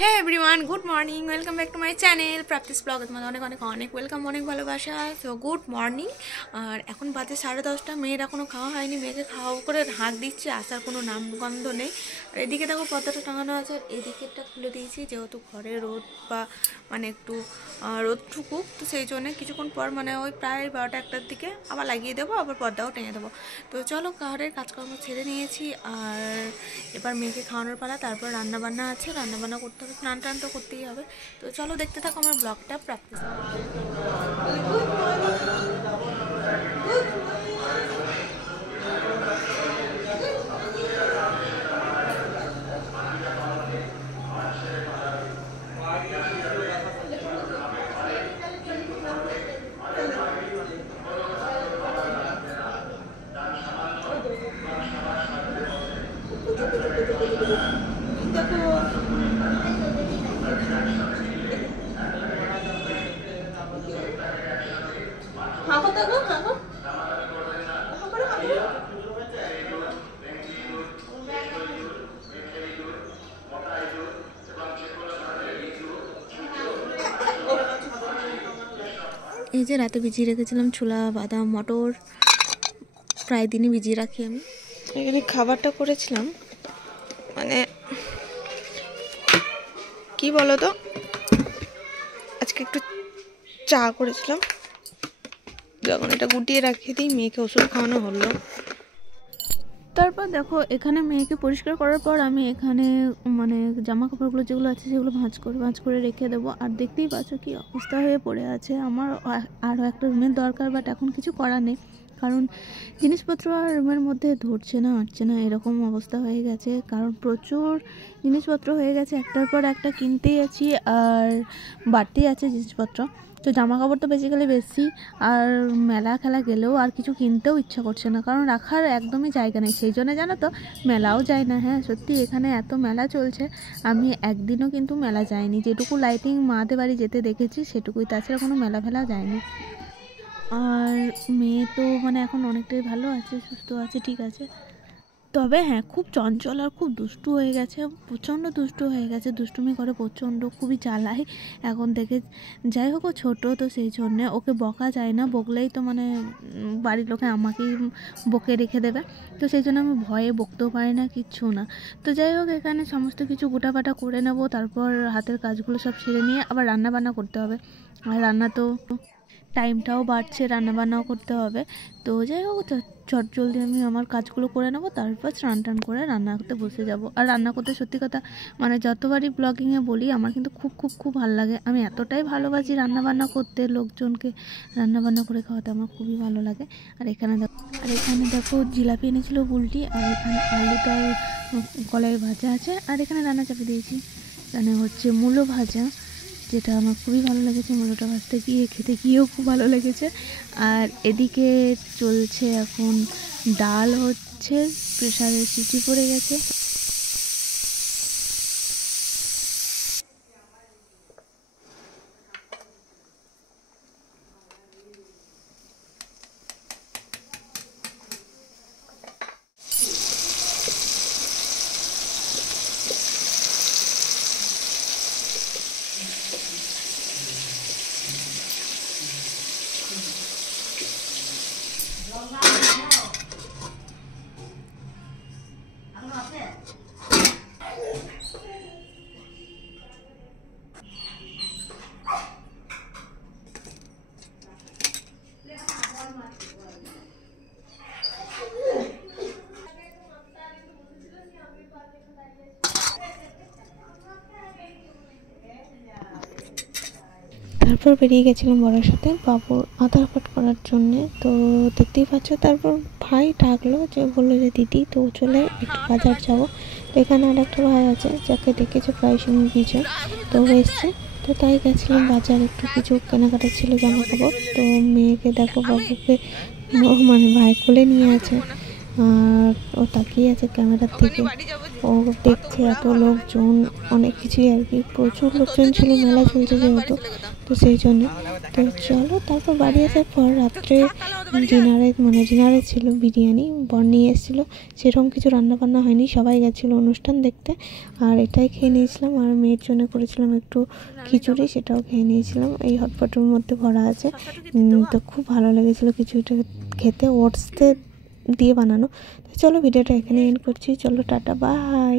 Hey everyone, good morning, welcome back to my channel Prapti's blog. তোমাদের অনেক অনেক অনেক ওয়েলকাম, অনেক ভালোবাসা। তো গুড মর্নিং। আর এখন বাজে 10:30। মেয়ের এখনও খাওয়া হয়নি, মেয়েকে খাওয়া করে হাঁক দিচ্ছে, আসার কোনো নামগন্ধ নেই। আর এদিকে দেখো পর্দাটা টাঙানো আছে, আর এদিকেরটা খুলে দিয়েছি যেহেতু ঘরে রোদ বা মানে একটু রোদ ঠুকুক, তো সেই জন্য কিছুক্ষণ পর মানে ওই প্রায় 12টা-1টার দিকে আবার লাগিয়ে দেবো, আবার পর্দাও টেনে দেবো। তো চলো, ঘরের কাজকর্ম ছেড়ে নিয়েছি, আর এবার মেয়েকে খাওয়ানোর পালা। তারপর রান্নাবান্না আছে, রান্নাবান্না করতে হবে, স্নান টান তো করতেই হবে। তো চলো দেখতে থাকো আমার ব্লগটা প্র্যাকটিস। এই যে রাতে ভিজিয়ে রেখেছিলাম ছোলা, বাদাম, মটর, প্রায় দিনই ভিজিয়ে রাখি আমি। এখানে খাবারটা করেছিলাম, মানে কি বলো তো, আজকে একটু চা করেছিলাম, যখন এটা গুটিয়ে রাখিয়ে দিই মেয়েকে ওষুধ খাওয়ানো হলো। তারপর দেখো এখানে মেয়েকে পরিষ্কার করার পর আমি এখানে মানে জামা কাপড়গুলো যেগুলো আছে সেগুলো ভাঁজ করে রেখে দেবো। আর দেখতেই পাচ্ছ কি অবস্থা হয়ে পড়ে আছে। আমার আরও একটা রুমের দরকার, বাট এখন কিছু করার নেই, কারণ জিনিসপত্র আর রুমের মধ্যে ধরছে না, আটছে না, এরকম অবস্থা হয়ে গেছে। কারণ প্রচুর জিনিসপত্র হয়ে গেছে, একটার পর একটা কিনতেই আছি, আর বাড়তেই আছে জিনিসপত্র। তো জামা কাপড় তো বেসিক্যালি বেশি, আর মেলা খেলা গেলেও আর কিছু কিনতেও ইচ্ছা করছে না, কারণ রাখার একদমই জায়গা নেই। সেই জন্য জানো তো মেলাও যায় না। হ্যাঁ সত্যি, এখানে এত মেলা চলছে, আমি একদিনও কিন্তু মেলা যাইনি। যেটুকু লাইটিং মাদের বাড়ি যেতে দেখেছি সেটুকুই, তাছাড়া কোনো মেলা ফেলা যায়নি। আর মেয়ে তো মানে এখন অনেকটাই ভালো আছে, সুস্থ আছে, ঠিক আছে। তবে হ্যাঁ, খুব চঞ্চল আর খুব দুষ্টু হয়ে গেছে, প্রচণ্ড দুষ্টু হয়ে গেছে, দুষ্টুমি করে প্রচণ্ড, খুবই জ্বালায় এখন থেকে। যাই হোক ও ছোটো, তো সেই জন্যে ওকে বকা যায় না, বকলেই তো মানে বাড়ির লোকে আমাকেই বকে রেখে দেবে, তো সেই জন্য আমি ভয়ে বকতেও পারি না, কিচ্ছু না। তো যাই হোক এখানে সমস্ত কিছু গোটাপাটা করে নেব, তারপর হাতের কাজগুলো সব সেরে নিয়ে আবার রান্না বান্না করতে হবে। আর রান্না তো টাইমটাও বাড়ছে, রান্নাবান্নাও করতে হবে। তো যাই হোক চট জলদি আমি আমার কাজগুলো করে নেবো, তারপর স্নান টান করে রান্না করতে বসে যাব। আর রান্না করতে সত্যি কথা মানে যতবারই ব্লগিংয়ে বলি, আমার কিন্তু খুব খুব খুব ভালো লাগে। আমি এতটাই ভালোবাসি রান্নাবান্না করতে, লোকজনকে রান্নাবান্না করে খাওয়াতে আমার খুবই ভালো লাগে। আর এখানে দেখো জিলাপি এনেছিল বুলটি, আর এখানে আলুটা কলাই ভাজা আছে, আর এখানে রান্না চাপে দিয়েছি। এখানে হচ্ছে মূলো ভাজা, যেটা আমার খুবই ভালো লেগেছে, মূলোটা ভাজতে গিয়ে খেতে গিয়েও খুব ভালো লেগেছে। আর এদিকে চলছে এখন ডাল হচ্ছে, প্রেসারে সিটি পড়ে গেছে। তারপর বেরিয়ে গেছিলাম বড়োর সাথে বাবুর আধার কার্ড করার জন্যে। তো দেখতেই পাচ্ছ, তারপর ভাই ডাকলো, যে বললো যে দিদি তো চলে একটু বাজার যাবো। তো এখানে আর একটা ভাই আছে যাকে দেখেছে প্রায় সময় পিছনে, তো এসছে। তো তাই গেছিলাম বাজার, একটু কিছু কেনাকাটা ছিল, জামা কাপড়। তো মেয়েকে দেখো বাবুকে মানে ভাই কোলে নিয়ে আছে, আর ও তাকিয়ে আছে ক্যামেরার দিকে, ও দেখছে এত লোকজন, অনেক কিছুই আর কি, প্রচুর লোকজন ছিল, মেলা চলছে যেহেতু, তো সেই জন্য। তো চলো, তারপর বাড়ি আসার পর রাত্রে ডিনারে ছিল বিরিয়ানি, বর নিয়ে এসেছিলো, সেরকম কিছু রান্নাবান্না হয়নি, সবাই গেছিলো অনুষ্ঠান দেখতে, আর এটাই খেয়ে নিয়েছিলাম। আর মেয়ের জন্য করেছিলাম একটু খিচুড়ি, সেটাও খেয়ে নিয়েছিলাম, এই হটপটের মধ্যে ভরা আছে। তো খুব ভালো লেগেছিলো খিচুড়িটা খেতে, ওটস দিয়ে বানানো। তো চলো, ভিডিওটা এখানে এন্ড করছি, চলো টাটা, বাই।